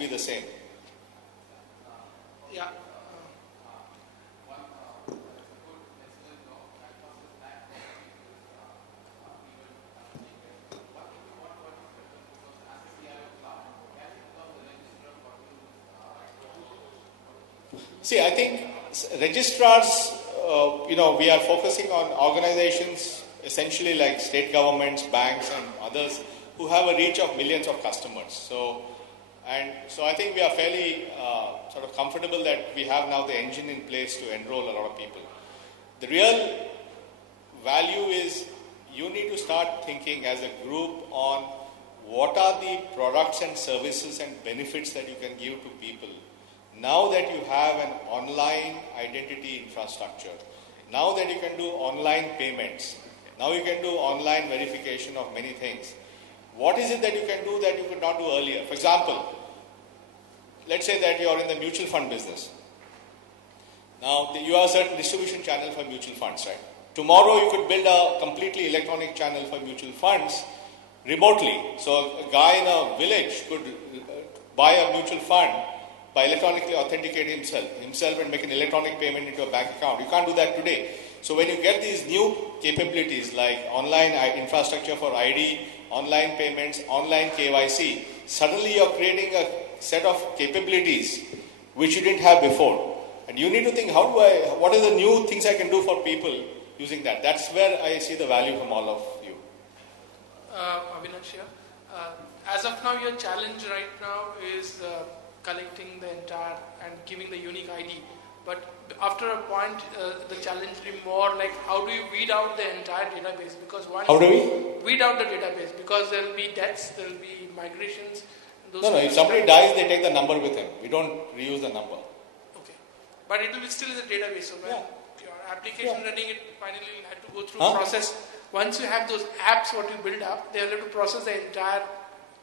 be the same. Yeah. See, I think registrars, we are focusing on organizations essentially like state governments, banks and others who have a reach of millions of customers. So I think we are fairly sort of comfortable that we have now the engine in place to enroll a lot of people. The real value is you need to start thinking as a group on what are the products and services and benefits that you can give to people. Now that you have an online identity infrastructure, now that you can do online payments, now you can do online verification of many things. What is it that you can do that you could not do earlier? For example, let's say that you are in the mutual fund business. Now, you have a certain distribution channel for mutual funds, right? Tomorrow you could build a completely electronic channel for mutual funds remotely. So a guy in a village could buy a mutual fund by electronically authenticating himself and make an electronic payment into a bank account. You can't do that today. So when you get these new capabilities like online infrastructure for ID, online payments, online KYC, suddenly you're creating a set of capabilities which you didn't have before. And you need to think, what are the new things I can do for people using that? That's where I see the value from all of you. Avinash here. As of now, your challenge right now is collecting the entire and giving the unique ID. But after a point, the challenge will be more like how do you weed out the entire database? Because how do we? Weed out the database because there will be deaths, there will be migrations. No, if somebody dies, they take the number with him. We don't reuse the number. Okay. But it will be still in the database. So when your application running it, finally you'll have to go through process. Once you have those apps, what you build up, they will have to process the entire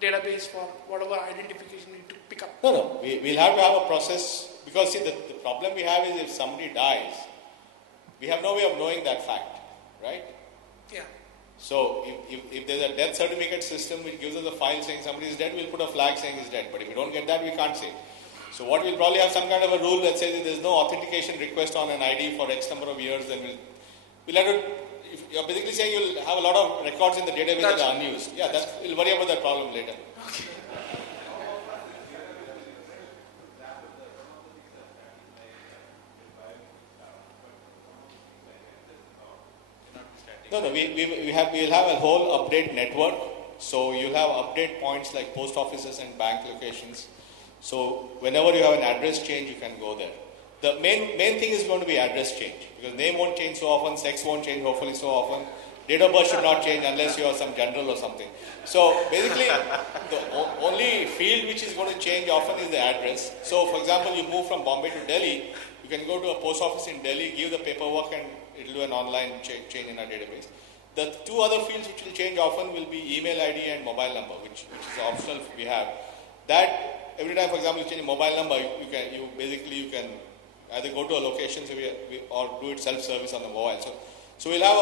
database for whatever identification you need to pick up. No. We'll have to have a process. Because see, the problem we have is if somebody dies, we have no way of knowing that fact, right? Yeah. So if there's a death certificate system which gives us a file saying somebody is dead, we'll put a flag saying he's dead. But if we don't get that, we can't say. So what we'll probably have some kind of a rule that says if there's no authentication request on an ID for X number of years, then we'll have to. If you're basically saying you'll have a lot of records in the database that are unused. Yeah, we'll worry about that problem later. Okay. No, we'll have a whole update network. So you'll have update points like post offices and bank locations. So whenever you have an address change, you can go there. The main thing is going to be address change because name won't change so often, sex won't change hopefully so often. Date of birth should not change unless you are some general or something. So basically, the only field which is going to change often is the address. So for example, you move from Bombay to Delhi, you can go to a post office in Delhi, give the paperwork and it will do an online change in our database. The two other fields which will change often will be email ID and mobile number, which is optional we have. That every time, for example, you change a mobile number, you can either go to a location or do it self-service on the mobile. So we'll have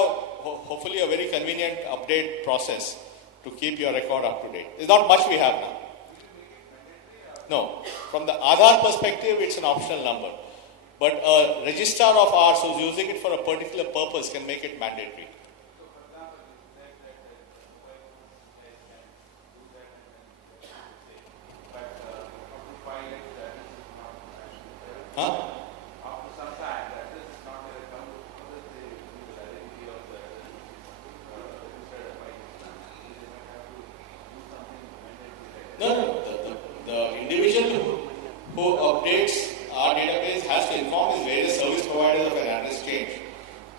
hopefully a very convenient update process to keep your record up to date. There's not much we have now. No. From the Aadhaar perspective, it's an optional number. But a registrar of ours who's using it for a particular purpose can make it mandatory. Huh? No. The individual who updates our database has to inform his various service providers of an address change.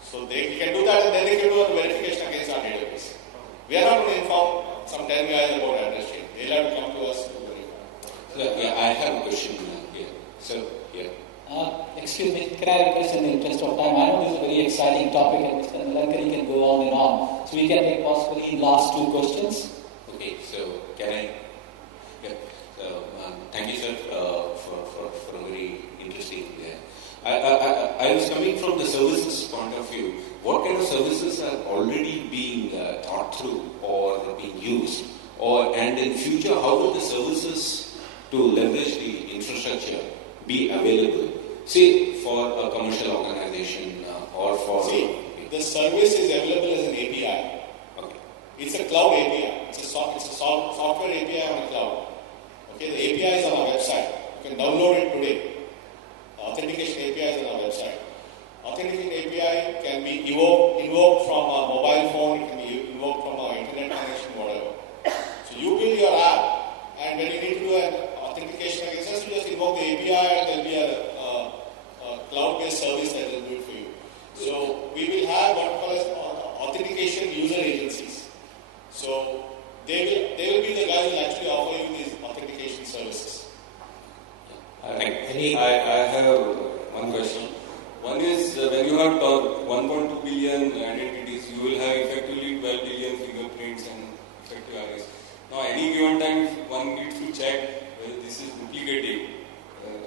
So they can do that and then they can do a verification against our database. We are not going to inform some 10 guys about address change. They'll have to come to us to verify. I have a question here. So, excuse me, can I request in the interest of time? I know this is a very exciting topic and Lankari can go on and on. So we can make possibly last two questions. Okay, so can I? Yeah. So, thank you, sir, for a very interesting. I was coming from the services point of view. What kind of services are already being thought through or being used? And in future, how will the services to leverage the infrastructure be available, say for a commercial organization or for... See, the service is available as an API. Okay. It's a cloud API. It's a software API on a cloud. Okay, the API is on our website. You can download it today. Authentication API is on our website. Authentication API can be invoked from a mobile phone, it can be invoked from an internet connection, whatever. So you build your app, and when you need to do an authentication against, you just invoke the API, and there will be a cloud-based service that will do it for you. So we will have what we call as authentication user agencies. So they will be the guys who will actually offer you these authentication services. I have one question. One is when you have 1.2 billion identities, you will have effectively 12 billion fingerprints and effective iris. Now, any given time, one needs to check whether this is duplicated.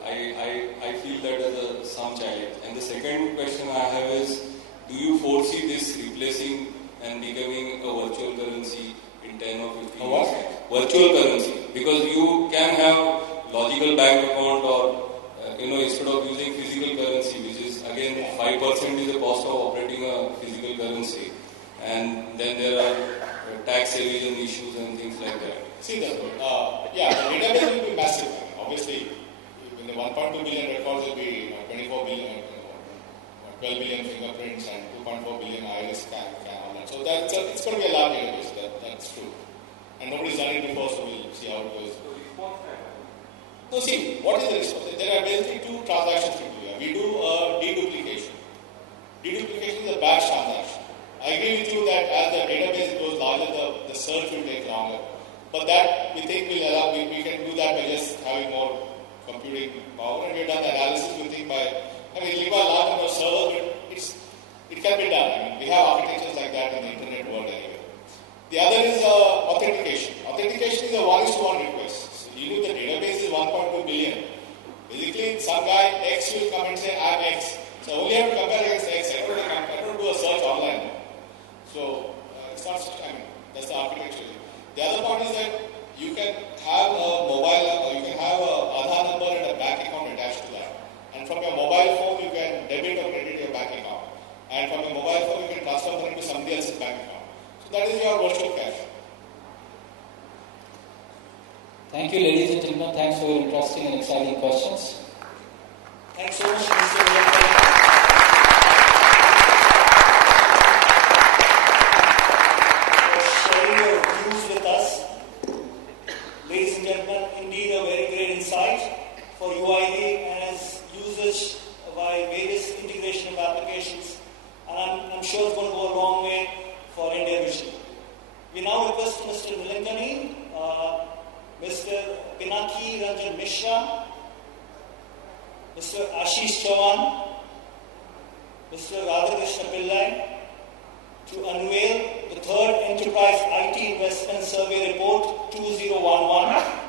I feel that as some challenge. And the second question I have is, do you foresee this replacing and becoming a virtual currency in 10 or 15 years? Virtual currency. Because you can have logical bank account or, instead of using physical currency, which is again 5% is the cost of operating a physical currency. And then there are tax evasion issues and things like that. See, the database will be massive. Obviously, in the 1.2 billion records will be 24 billion, 12 billion fingerprints and 2.4 billion iris scan all that. So it's going to be a large database. That's true. And nobody's done it before, so we'll see how it goes. So see, what is the response? There are basically two transactions we do here. We do deduplication. Deduplication is a batch transaction. I agree with you that as the database grows larger, the search will take longer. But that we think will allow, we can do that by just having more computing power. And we've done the analysis, we think we require a large number of servers, but it can be done. We have architectures like that in the internet world anyway. The other is authentication. Authentication is a 1:1 request. So you know the database is 1.2 billion. Basically, some guy X will come and say, I'm X. So I only have to compare against X. I don't do a search online. So it's not such, that's the architecture. The other part is that you can have a mobile, or you can have an Aadhaar number and a bank account attached to that. And from your mobile phone, you can debit or credit your bank account. And from your mobile phone, you can transfer money to somebody else's bank account. So that is your virtual cash. Thank you, ladies and gentlemen. Thanks for your interesting and exciting questions. Thanks so much, Mr. Venkata. Sharing your views with us. Ladies and gentlemen, indeed a very great insight for UID and as users by various integration of applications. And I'm sure it's going to go a long way for India Vision. We now request Mr. Nilingani, Mr. Pinaki Ranjan Mishra, Mr. Ashish Chavan, Mr. Radhakrishna Pillai to unveil the third Enterprise IT Investment Survey Report 2011.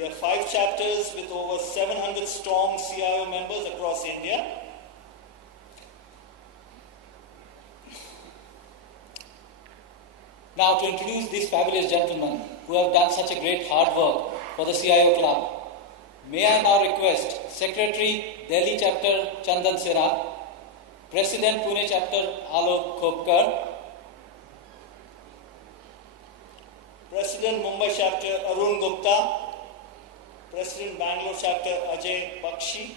We have 5 chapters with over 700 strong CIO members across India. Now, to introduce these fabulous gentlemen who have done such a great hard work for the CIO Club, may I now request Secretary Delhi Chapter Chandan Sira, President Pune Chapter Alok Khopkar, President Mumbai Chapter Arun Gupta, President Bangalore Chapter Ajay Bakshi,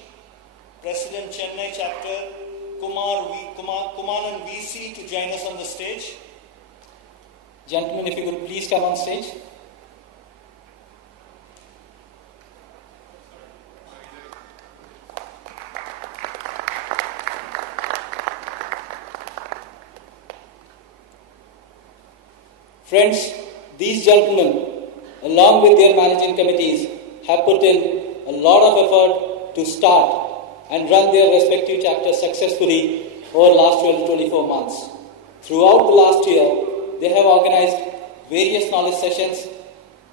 President Chennai Chapter Kumaran VC to join us on the stage. Gentlemen, if you could please come on stage. Friends, these gentlemen, along with their managing committees, have put in a lot of effort to start and run their respective chapters successfully over the last 12 to 24 months. Throughout the last year, they have organized various knowledge sessions,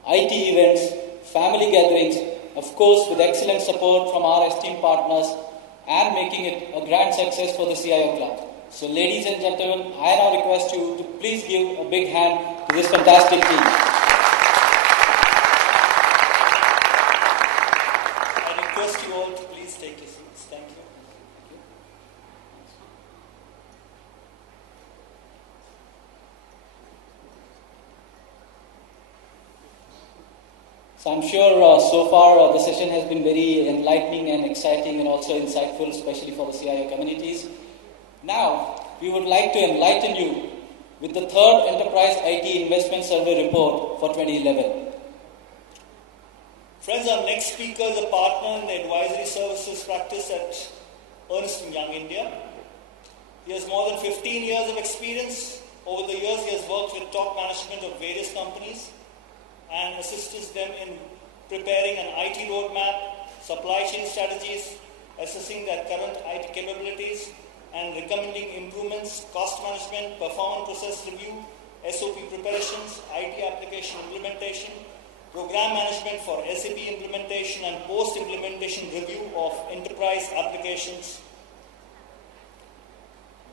IT events, family gatherings, of course with excellent support from our esteemed partners and making it a grand success for the CIO Club. So ladies and gentlemen, I now request you to please give a big hand to this fantastic team. I request you all to please take your seats. Thank you. So I'm sure so far the session has been very enlightening and exciting and also insightful, especially for the CIO communities. Now, we would like to enlighten you with the third Enterprise IT Investment Survey Report for 2011. Friends, our next speaker is a partner in the advisory services practice at Ernst & Young India. He has more than 15 years of experience. Over the years, he has worked with top management of various companies and assisted them in preparing an IT roadmap, supply chain strategies, assessing their current IT capabilities, and recommending improvements, cost management, performance process review, SOP preparations, IT application implementation, program management for SAP implementation, and post-implementation review of enterprise applications.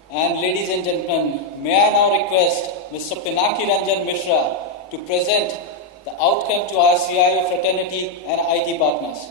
And ladies and gentlemen, may I now request Mr. Pinaki Ranjan Mishra to present the outcome to our CIO fraternity and IT partners.